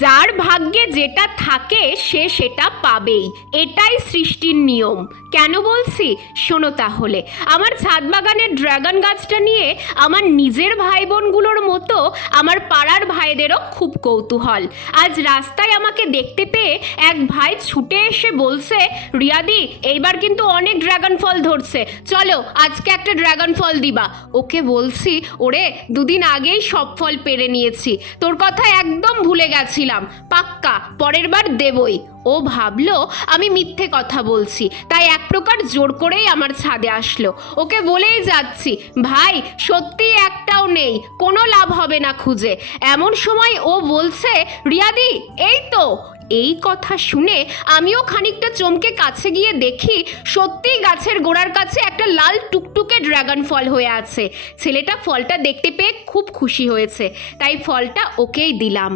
যার ভাগ্যে যেটা থাকে সে সেটা পাবেই, এটাই সৃষ্টির নিয়ম। কেন বলছি শোনো তাহলে। আমার ছাদ বাগানের ড্রাগন গাছটা নিয়ে আমার নিজের ভাই বোনগুলোর মতো আমার পাড়ার ভাইদেরও খুব কৌতূহল। আজ রাস্তায় আমাকে দেখতে পেয়ে এক ভাই ছুটে এসে বলছে, রিয়াদি এইবার কিন্তু অনেক ড্রাগন ফল ধরছে, চলো আজকে একটা ড্রাগন ফল দিবা। ওকে বলছি, ওরে দুদিন আগেই সব ফল পেরে নিয়েছি, তোর কথা একদম ভুলে গেছিলাম, পাক্কা পরের বার দেবই। ও ভাবলো আমি মিথ্যে কথা বলছি, তাই এক প্রকার জোর করেই আমার ছাদে আসলো। ওকে বলেই যাচ্ছি, ভাই সত্যি একটাও নেই, কোনো লাভ হবে না খুঁজে। এমন সময় ও বলছে, রিয়াদি এই তো। এই কথা শুনে আমিও খানিকটা চমকে কাছে গিয়ে দেখি সত্যিই গাছের গোড়ার কাছে একটা লাল টুকটুকে ড্রাগন ফল হয়ে আছে। ছেলেটা ফলটা দেখতে পেয়ে খুব খুশি হয়েছে, তাই ফলটা ওকেই দিলাম।